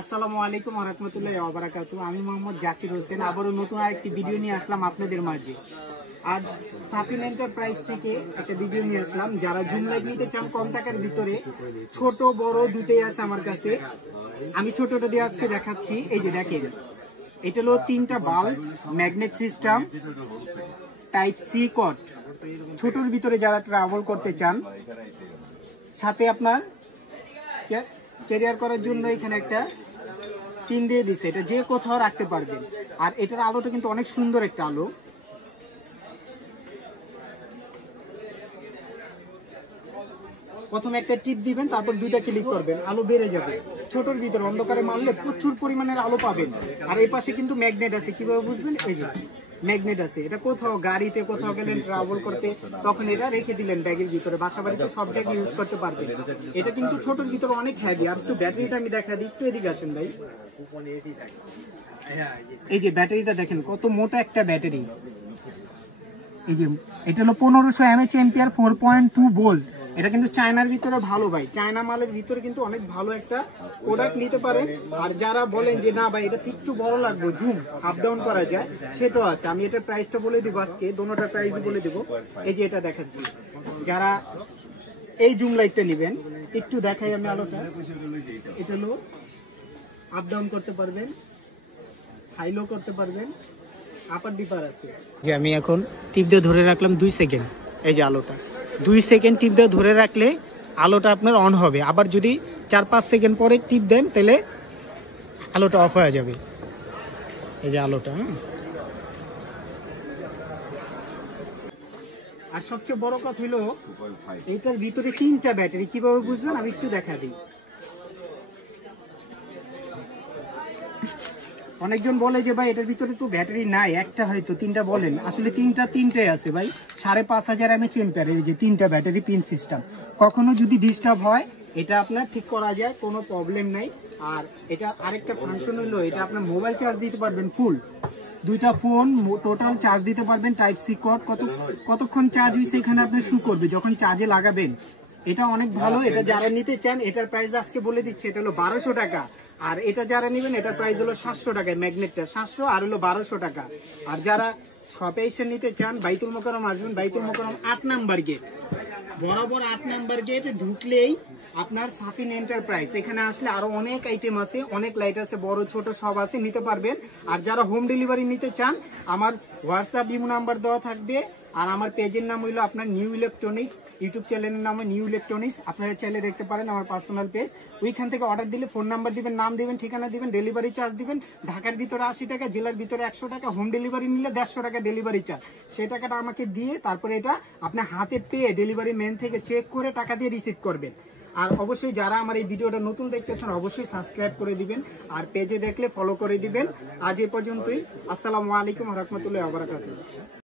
আসসালামু আলাইকুম ওয়া রাহমাতুল্লাহি ওয়া বারাকাতুহু। আমি মোহাম্মদ জাকির হোসেন আবারও নতুন আরেকটি ভিডিও নিয়ে আসলাম আপনাদের মাঝে। আজ সাফিন এন্টারপ্রাইজ থেকে একটা ভিডিও নিয়ে আসলাম। যারা জুম লাইট নিতে চান কম টাকার ভিতরে, ছোট বড় দুটোই আছে আমার কাছে। আমি ছোটটা দিয়ে আজকে দেখাচ্ছি। এই যে দেখেন, এটা হলো 3টা bulb, magnet system, type C কট। ছোটর ভিতরে যারা ট্রাভেল করতে চান, সাথে আপনার ক্যারিয়ার করার জন্য এখানে একটা পিন দিয়ে দিছে, এটা যে কোথাও রাখতে পারবেন। আর এটার আলোটা কিন্তু অনেক সুন্দর একটা আলো। প্রথমে একটা টিপ দিবেন, তারপর দুইটা ক্লিক করবেন, আলো বেড়ে যাবে। ছোটর ভিতরে অন্ধকারে মারলে প্রচুর পরিমাণের আলো পাবেন। আর এই পাশে কিন্তু ম্যাগনেট আছে, কিভাবে বুঝবেন? এই যে ম্যাগনেট আছে, এটা কোথাও গাড়িতে কোথাও গেলেন ট্রাভেল করতে, তখন এটা রেখে দিলেন ব্যাগের ভিতরে, বাসা বাড়িতে সব জায়গায় ইউজ করতে পারবেন। এটা কিন্তু ছোটর ভিতরে অনেক হ্যাভি। আর একটু ব্যাটারিটা আমি দেখা দিই, একটু এদিকে আসেন ভাই। এই যে ব্যাটারিটা দেখেন, কত মোটা একটা ব্যাটারি। এই যে এটা হলো 1500 mAh 4.2 ভোল্ট। এটা কিন্তু চায়নার ভিতরে ভালো ভাই, চায়না মালের ভিতরে কিন্তু অনেক ভালো একটা প্রোডাক্ট নিতে পারেন। আর যারা বলেন যে না ভাই এটা একটু বড় লাগবে, জুম আপ ডাউন করা যায়, সেটাও আছে। আমি এটার প্রাইসটা বলে দিব আজকে, দোনোটার প্রাইস বলে দিব। এই যে এটা দেখাচ্ছি, যারা এই জুম লাইটটা নেবেন, একটু দেখাই আমি আলোটা। এটা হলো আপ ডাউন করতে পারবেন, হাই লো করতে পারবেন, আপার ডিপার আছে। যে আমি এখন টিপ দিয়ে ধরে রাখলাম 2 সেকেন্ড, এই যে আলোটা 2 সেকেন্ড টিপ দিয়ে ধরে রাখলে আলোটা আপনার অন হবে। আবার যদি 4-5 সেকেন্ড পরে টিপ দেন তাহলে আলোটা অফ হয়ে যাবে। এই যে আলোটা, আর সবচেয়ে বড় কথা হলো এইটার ভিতরে 3টা ব্যাটারি। কিভাবে বুঝবেন আমি একটু দেখা দিই। অনেকজন বলে যে ভাই এটার ভিতরে তো ব্যাটারি নাই, একটা হয়তো 3টা বলেন, আসলে তিনটাই আছে ভাই। 5500 mAh এই যে 3টা ব্যাটারি পিন সিস্টেম। কখনো যদি ডিস্টার্ব হয় এটা আপনার ঠিক করা যায়, কোনো প্রবলেম নাই। আর এটা আরেকটা ফাংশন হলো, এটা আপনার মোবাইল চার্জ দিতে পারবেন ফুল, 2টা ফোন টোটাল চার্জ দিতে পারবেন। টাইপ সি কট, কতক্ষণ চার্জ হয়েছে এখানে আপনি শু করবে যখন চার্জে লাগাবেন। এটা অনেক ভালো। এটা যারা নিতে চান, এটার প্রাইস আজকে বলে দিচ্ছে, এটা হলো 1200 টাকা। আর এটা যারা নেবেন এটার প্রাইস হলো 700 টাকায়, ম্যাগনেটটা 700 আর হলো 1200 টাকা। আর যারা শপে এসে নিতে চান, বাইতুল মোকাররম আসবেন, বাইতুল মোকাররম 8 নাম্বার গেট, বরাবর 8 নাম্বার গেট ঢুকলেই আপনার সাফিন এন্টারপ্রাইজ। এখানে আসলে আরো অনেক আইটেম আছে, অনেক লাইট আছে, বড় ছোট সব আছে, নিতে পারবেন। আর যারা হোম ডেলিভারি নিতে চান, আমার হোয়াটসঅ্যাপ ইমো নাম্বার দেওয়া থাকবে। আর আমার পেজের নাম হইলো আপনার নিউ ইলেকট্রনিক্স, ইউটিউব চ্যানেলের নাম নিউ ইলেকট্রনিক্স, আপনারা চাইলে দেখতে পারেন আমার পার্সোনাল পেজ। ওইখান থেকে অর্ডার দিলে ফোন নাম্বার দিবেন, নাম দিবেন, ঠিকানা দিবেন, ডেলিভারি চার্জ দিবেন। ঢাকার ভিতরে 80 টাকা, জেলার ভিতরে 100 টাকা, হোম ডেলিভারি নিলে 150 টাকা ডেলিভারি চার্জ। সেই টাকাটা আমাকে দিয়ে তারপরে এটা আপনার হাতে পেয়ে ডেলিভারি ম্যান থেকে চেক করে টাকা দিয়ে রিসিভ করবেন। আর অবশ্যই যারা আমার এই ভিডিওটা নতুন দেখতেছেন অবশ্যই সাবস্ক্রাইব করে দিবেন, আর পেজে দেখলে ফলো করে দিবেন। আজ এ পর্যন্তই। আসসালামু আলাইকুম ওয়া রাহমাতুল্লাহি ওয়া বারাকাতুহু।